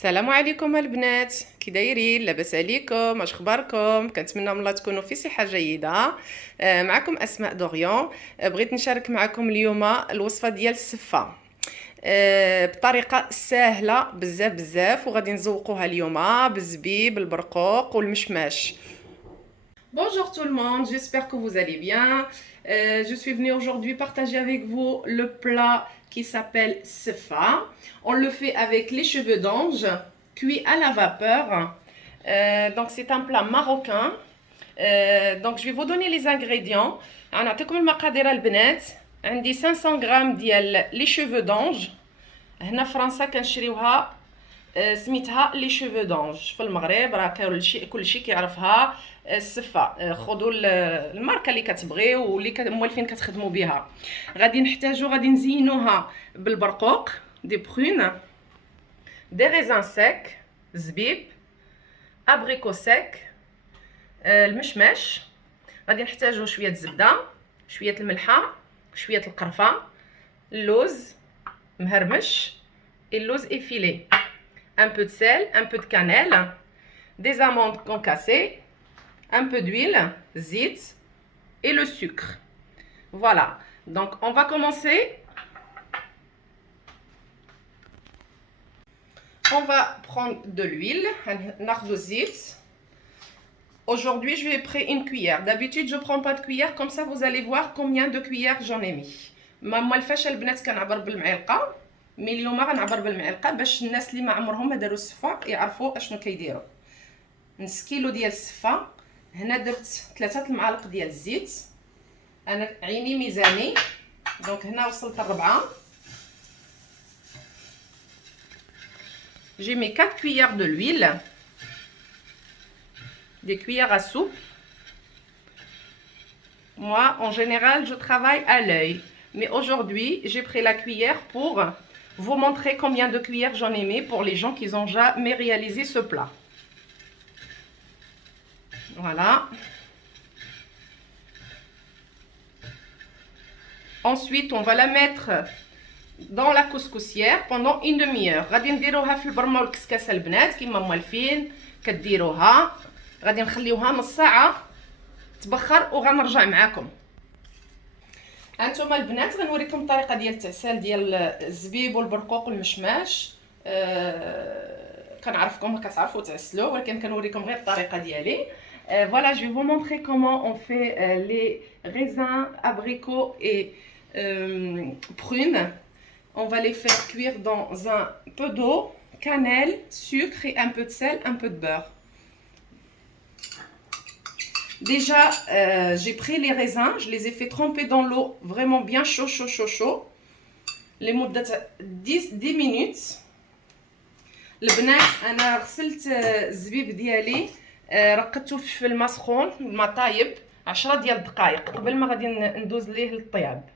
السلام عليكم البنات، كي دايرين؟ لاباس عليكم؟ اش اخباركم؟ كنتمنى من الله تكونوا في صحه جيده. معكم اسماء دوريون. بغيت نشارك معكم اليوم الوصفه ديال السفه بطريقه سهله بزاف بزاف، وغادي نزوقوها اليوم بالزبيب البرقوق والمشماش. Bonjour tout le monde, j'espère que vous allez bien. Je suis venue aujourd'hui partager avec vous le plat qui s'appelle sefa. On le fait avec les cheveux d'ange, cuits à la vapeur. Donc c'est un plat marocain. Donc je vais vous donner les ingrédients. نعطيكم المقادير البنات. عندي 500 غرام ديال les cheveux d'ange. هنا في فرنسا كنشريوها سميتها لي شوفو دونج. في المغرب راه كلشي كيعرفها السفه. خذوا الماركه اللي كتبغيو واللي موالفين كتخدموا بها. غادي نزينوها بالبرقوق، دي برون، دي ريزان سيك، زبيب، ابريكو سيك، المشماش. غادي نحتاجو شويه الزبده، شويه الملحه، شويه القرفه، اللوز مهرمش، اللوز افيلي، un peu de sel, un peu de cannelle, des amandes concassées, un peu d'huile, zit et le sucre. Voilà, donc on va commencer. On va prendre de l'huile, un zit. Aujourd'hui, je vais prendre une cuillère. D'habitude, je ne prends pas de cuillère, comme ça vous allez voir combien de cuillères j'en ai mis. ما الفشل البنات كنعبر بالمعلقه، مي اليوم غنعبر بالمعلقه باش الناس اللي ما عمرهم ما داروا السفه يعرفوا اشنو كيديروا. نص كيلو ديال السفه. هنا درت 3 المعالق ديال الزيت. انا عيني ميزاني، دونك هنا وصلت الربعه. J'ai mis 4 cuillères de l'huile, des cuillères à soupe. Moi, en général, je travaille à l'œil, mais aujourd'hui, j'ai pris la cuillère pour vous montrer combien de cuillères j'en ai mis pour les gens qui ont jamais réalisé ce plat. Voilà. Ensuite, on va la mettre dans la couscoussière pendant une demi-heure. غادي نديروها في البرمه والكسكاسه البنات كيما موالفين كديروها. غادي نخليوها نص ساعه تبخر وغنرجع معاكم. هانتوما البنات غنوريكم الطريقه ديال التعسال ديال الزبيب والبرقوق والمشماش. كنعرفكم كتعرفوا تعسلوا، ولكن كنوريكم غير الطريقه ديالي. Voilà, je vais vous montrer comment on fait les raisins, abricots et prunes. On va les faire cuire dans un peu d'eau, cannelle, sucre et un peu de sel, un peu de beurre. Déjà, j'ai pris les raisins, je les ai fait tremper dans l'eau vraiment bien chaud. Les مدة 10 minutes. البنات انا غسلت الزبيب ديالي، رقدته في الماء سخون، الماء طايب 10 ديال الدقائق قبل ما غادي ندوز ليه للطياب.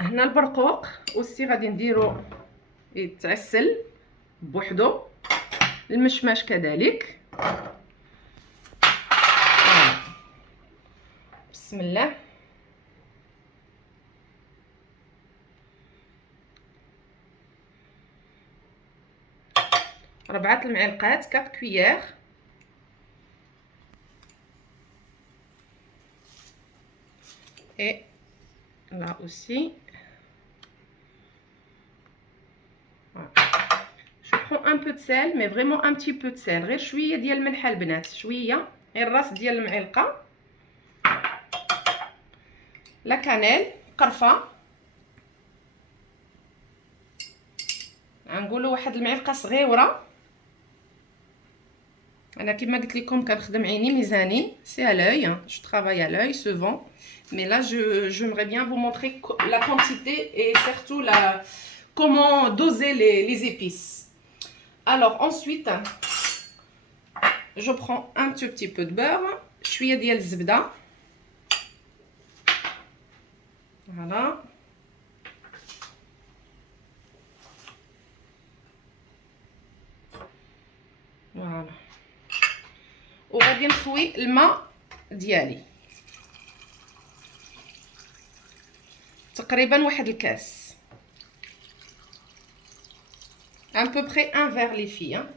هنا البرقوق اوسي غادي نديرو يتعسل بوحدو، المشماش كذلك. بسم الله. ربعة المعلقات 4 cuillères. Et là aussi. Voilà. Je prends un peu de sel, mais vraiment un petit peu de sel. غير شويه ديال الملح البنات، شويه غير راس ديال المعلقه. لا كانيل، قرفه، غنقولوا واحد المعلقه صغيره. انا كما قلت لكم كنخدم عيني ميزاني، سي à l'œil, je travaille à l'œil souvent, mais là j'aimerais bien vous montrer la quantité et surtout comment doser les épices. Alors ensuite je prends un tout petit peu de beurre, شويه ديال الزبده. Voilà. Voilà. وغادي نخوي الماء ديالي تقريبا واحد الكاس. À peu près un verre les filles, hein.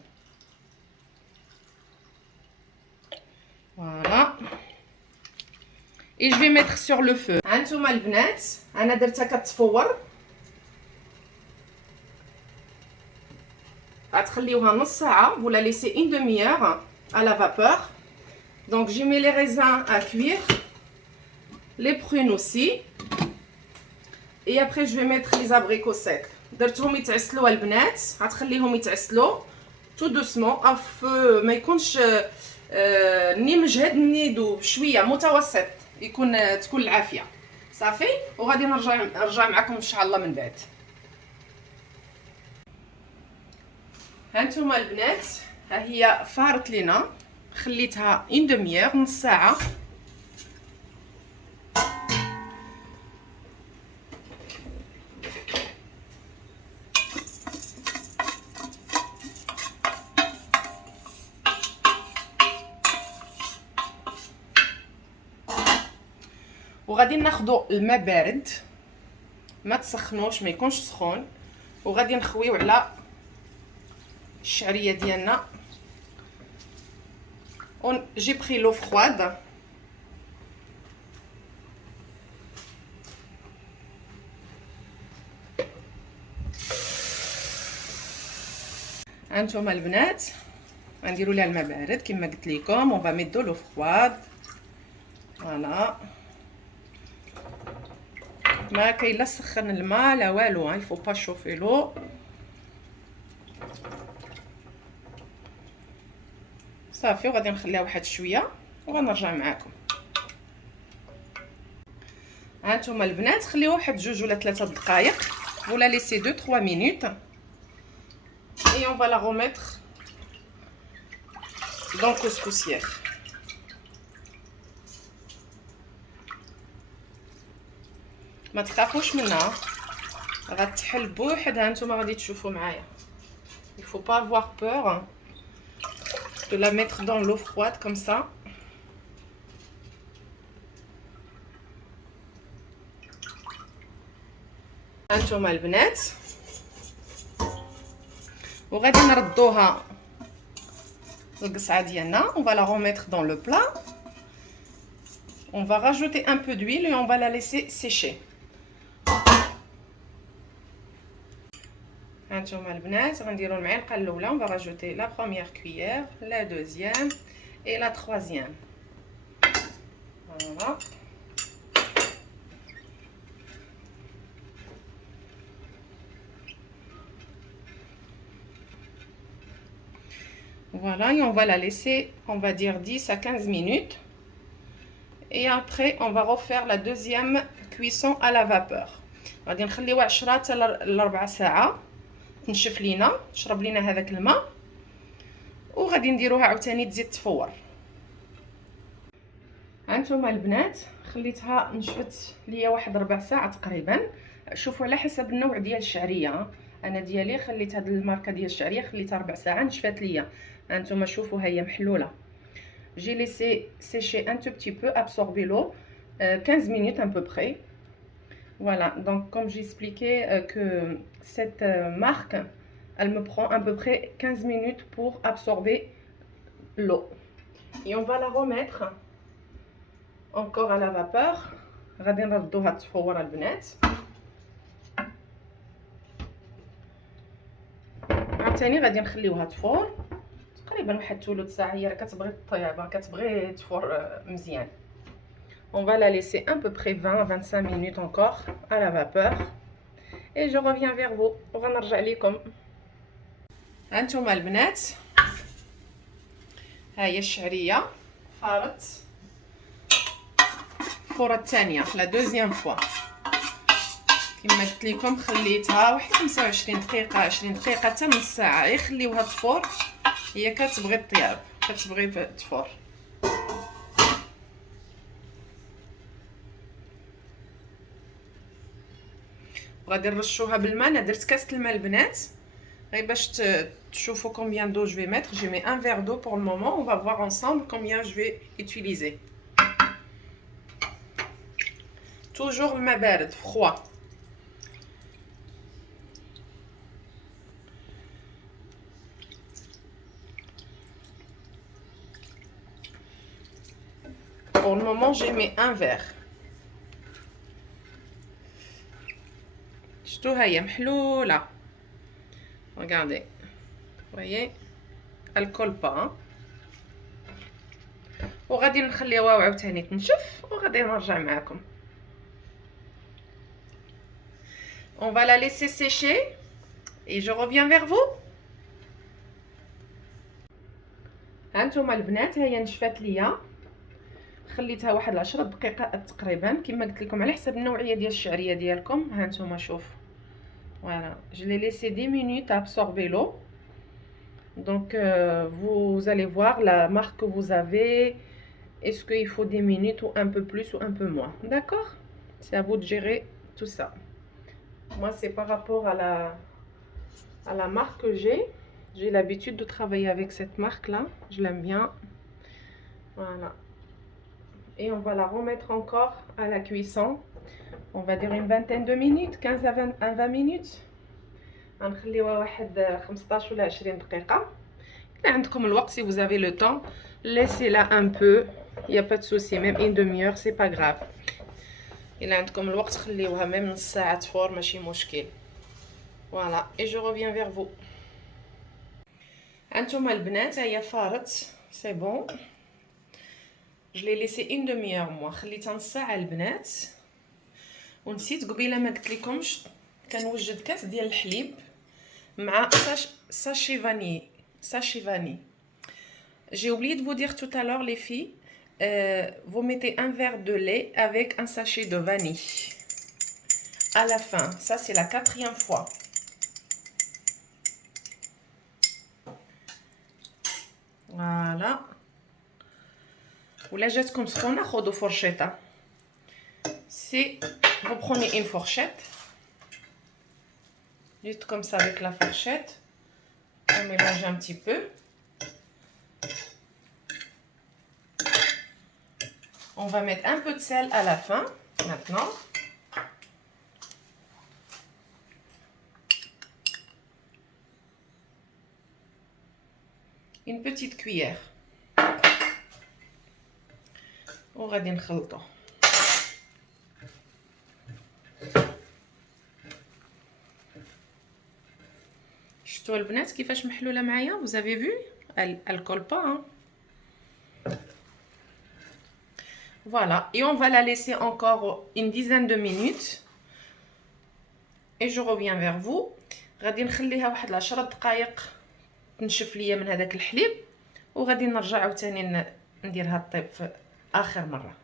Voilà. Et je vais mettre sur le feu. هانتوما البنات انا درتها كتفور. غتخليوها نص ساعه. Vous la laissez une demi-heure à la vapeur. Donc j'ai mis les raisins à cuire, les prunes aussi. Et après je vais mettre les abricots secs. درتهم يتعسلوا البنات. غتخليهم يتعسلوا tout doucement à feu ما يكونش ني مجهد ني يذوب، شويه متوسط تكون العافيه صافي. وغادي نرجع معكم ان شاء الله من بعد. هانتوما البنات ها هي فارت لينا، خليتها اون دميير نص ساعه. وغادي ناخذوا الماء بارد، ما تسخنوش، ما يكونش سخون. وغادي نخويو على الشعريه ديالنا. جي بري لو فرويد. هانتوما البنات غنديروا ليها الماء بارد كما قلت لكم. اون با ميت دو لو فرويد. فوالا ما كاين لا سخن الماء لا والو، il faut pas chauffer l'eau. صافي وغادي نخليها واحد شويه وغنرجع معاكم. هانتوما البنات خليوها واحد 2 ولا 3 دقائق. ولا ليسي 2-3 minutes et on va la remettre dans le couscoussière. ما تخافوش منها، غتحل بوحدها. نتوما غادي تشوفوا معايا. il faut pas avoir peur de la mettre dans l'eau froide comme ça. هانتوما البنات وغادي نردوها القصعه ديالنا. on va la remettre dans le plat. on va rajouter un peu d'huile et on va la laisser sécher. هانتوما البنات غنديروا المعلقه الاولى. on va rajouter la première cuillère, la deuxième et la troisième. voilà. Voilà, et on va la laisser, on va dire 10 à 15 minutes. Et après, on va refaire la deuxième cuisson à la vapeur. غادي نخليوها 10 حتى ل 4 ساعات تنشف لينا، تشرب لينا هذاك الماء. وغادي نديروها عاوتاني تزيد تفور. هانتوما البنات خليتها نشفت ليا واحد 4 ساعات تقريبا. شوفوا على حسب النوع ديال الشعريه. انا ديالي خليت هاد الماركه ديال الشعريه خليتها 4 ساعات نشفات ليا. هانتوما شوفوا ها هي محلوله. j'ai laissé sécher un tout petit peu, absorber l'eau, 15 minutes à peu près. Voilà, donc comme j'ai expliqué que cette marque, elle me prend à peu près 15 minutes pour absorber l'eau. Et on va la remettre encore à la vapeur. غادي نردوها تفور البنات. عاوتاني غادي نخليوها تفور تقريبا واحد 3 ساعه. هي راه كتبغي الطيابه، كتبغي تفور مزيان. on va la laisser à peu près 20-25 minutes encore à la vapeur et je reviens vers vous. وغنرجع لكم. هانتوما البنات ها هي الشعريه فارت الفوره الثانيه لا دوزيام فوا. كما قلت لكم خليتها واحد 25 دقيقه 20 دقيقه حتى نص ساعه. غير خليوها تفور، هي كتبغي الطياب، كتبغي تفور. وغادي نرشوها بالماء. انا درت كاس الماء البنات غير باش تشوفوا combien d'eau je vais mettre. j'ai mis un verre d'eau pour le moment. on va voir ensemble combien je vais utiliser. toujours الماء بارد froid. pour le moment j'ai mis un verre. شفتوها هي محلوله. regardez, vous voyez, elle colle pas. وغادي نخليوها عاوتاني تنشف وغادي نرجع معكم. On va la laisser sécher et je reviens vers vous. هانتوما البنات هي نشفات ليا، خليتها واحد 10 دقائق تقريبا كما قلت لكم على حسب النوعيه ديال الشعريه ديالكم. هانتوما شوف، voilà, je l'ai laissé 10 minutes à absorber l'eau. Donc vous allez voir la marque que vous avez, est-ce qu'il faut 10 minutes ou un peu plus ou un peu moins, d'accord? C'est à vous de gérer tout ça. Moi c'est par rapport à la marque que j'ai l'habitude de travailler avec cette marque là, je l'aime bien. Voilà, et on va la remettre encore à la cuisson, on va dire une vingtaine de minutes, 15 à 20 minutes. غنخليوها واحد 15 ولا 20 دقيقه. الا عندكم الوقت, si vous avez le temps, laissez-la un peu, il y a pas de souci, même une demi-heure c'est pas grave. الا عندكم الوقت خليوها même نص ساعه تفور ماشي مشكل. Voilà, et je reviens vers vous. هانتوما البنات هي فارت, c'est bon. Je l'ai laissé une demi-heure moi, خليتها نص ساعه البنات. ونسيت قبيله ما قلت لكمش كنوجد كاس ديال الحليب مع sachet vanille. J'ai oublié de vous dire tout à l'heure les filles, vous mettez un verre de lait avec un sachet de vanille à la fin. Ça c'est la 4e fois. Voilà. ولا جاتكم سخونه خذوا فرشيطه. Si vous prenez une fourchette, juste comme ça avec la fourchette, on mélange un petit peu. On va mettre un peu de sel à la fin, maintenant. Une petite cuillère. وغادي نخلطو. شفتوا البنات كيفاش محلوله معايا؟ vous avez vu, elle colle pas hein. Voilà, et on va la laisser encore une dizaine de minutes et je reviens vers vous. غادي نخليها واحد 10 دقائق تنشف ليا من هذاك الحليب وغادي نرجع عاوتاني نديرها طيب في اخر مره.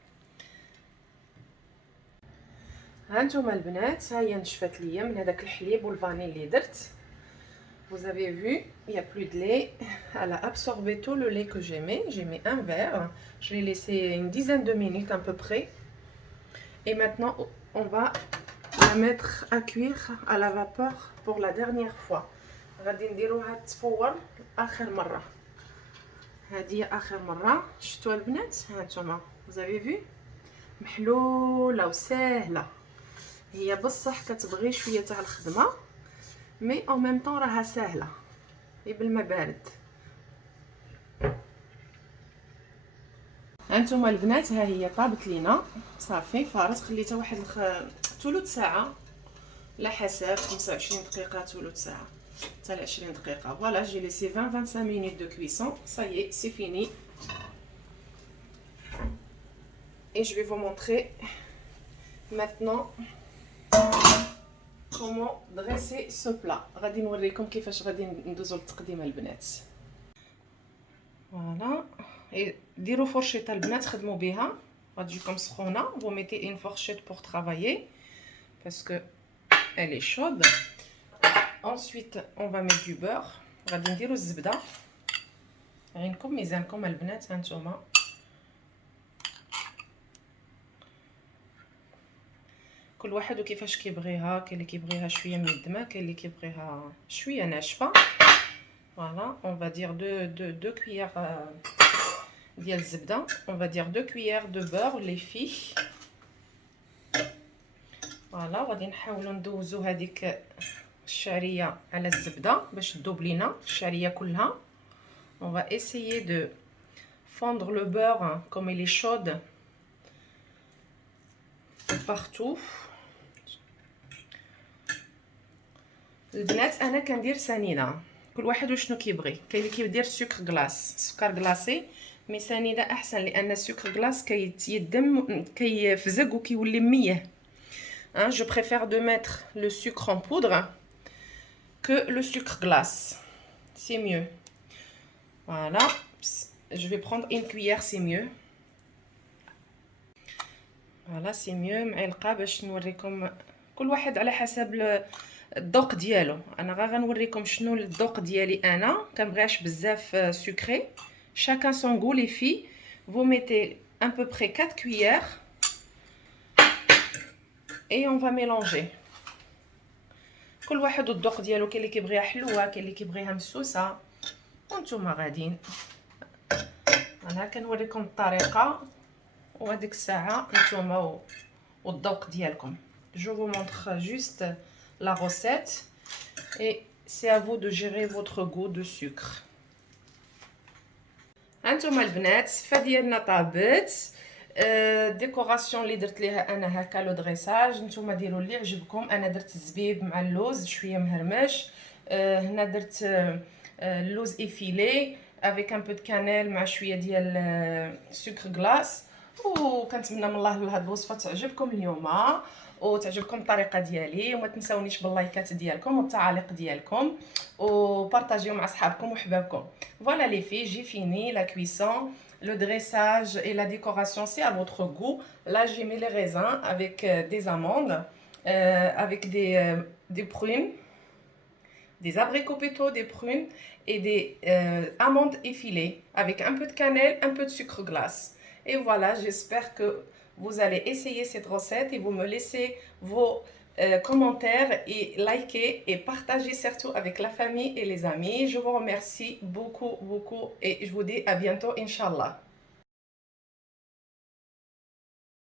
هانتوما البنات ها هي نشفات ليا من هذاك الحليب والفاني اللي درت. Vous avez vu, il n'y a plus de lait. Elle a absorbé tout le lait que j'ai mis. J'ai mis un verre. Je l'ai laissé une dizaine de minutes à peu près. Et maintenant, on va la mettre à cuire à la vapeur pour la dernière fois. غادي نديروها تفور آخر مرة. هذه آخر مرة. شفتوا البنات؟ هانتوما. Vous avez vu? محلولة وسهلة. هي بصح كتبغي شوية تاع الخدمة. مي او ميم طون راها ساهله بالماء بارد. هانتوما البنات ها هي طابت لينا صافي فارت. خليتها واحد ثلث ساعه على حسب 25 دقيقه ثلث ساعه حتى 20 دقيقه. فوالا جي ليسي 20-25 minutes de cuisson. Ça y est, c'est fini. Et je vais vous montrer maintenant comment dresser ce plat. غادي نوريكم كيفاش غادي ندوزو للتقديمه البنات. فوالا ديروا فرشيطه البنات خدموا بها غتجيكم سخونه. vous mettez une fourchette pour travailler parce que elle est chaude. ensuite on va mettre du beurre. غادي نديروا الزبده عينكم ميزانكم البنات. هانتوما كل واحد وكيفاش كيبغيها. كاين اللي كيبغيها شويه مدمه, كاين اللي كيبغيها شويه ناشفه. فوالا on va dire deux cuillères ديال الزبده. on va dire 2 cuillères de beurre les filles. فوالا غادي نحاولوا ندوزو هذيك الشعريه على الزبده باش تذوب لينا الشعريه كلها. on va essayer de fondre le beurre comme il est chaude partout. البنات انا كندير سنيده، كل واحد وشنو كيبغي. كاين اللي كيدير سكر غلاس، سكر غلاسي، مي سنيده احسن لان السكر غلاس كيتيدم كيفزق وكيولي ميه. Je préfère de mettre le sucre en poudre que le sucre glace. C'est mieux. Voilà. Je vais prendre une cuillère, c'est mieux. Voilà, c'est mieux. معلقه باش نوريكم كل واحد على حسب الذوق ديالو. انا غنوريكم شنو الذوق ديالي. انا كنبغيهاش بزاف سكري. Chacun son goût les filles. Vous mettez à peu près 4 cuillères et on va mélanger. كل واحد والذوق ديالو، كاين اللي كيبغيها حلوه، كاين اللي كيبغيها مسوسه، وانتم غاديين. انا كنوريكم الطريقه وهذيك الساعه نتوما والذوق ديالكم. Je vous montre juste la recette et c'est à vous de gérer votre goût de sucre. هانتوما البنات السفه ديالنا طابت. الديكوراسيون اللي درت ليها انا هكا لو دريساج، نتوما ديروا اللي عجبكم. انا درت الزبيب مع اللوز شويه مهرمش. هنا درت اللوز ايفيلي افيك ان بو دو كانيل مع شويه ديال سكر غلاس. وكنتمنى من الله هاد الوصفه تعجبكم اليوم وتعجبكم الطريقه ديالي، وما تنساونيش باللايكات ديالكم والتعاليق ديالكم وبارطاجيو مع صحابكم وحبابكم. Voilà les filles, j'ai fini la cuisson, le dressage et la décoration, c'est à votre goût. Là j'ai mis les raisins avec des amandes, avec des prunes, des abricots plutôt, des prunes et des amandes effilées avec un peu de cannelle, un peu de sucre glace. Et voilà, j'espère que vous allez essayer cette recette et vous me laissez vos commentaires et likez et partagez surtout avec la famille et les amis. Je vous remercie beaucoup et je vous dis à bientôt, Inch'Allah.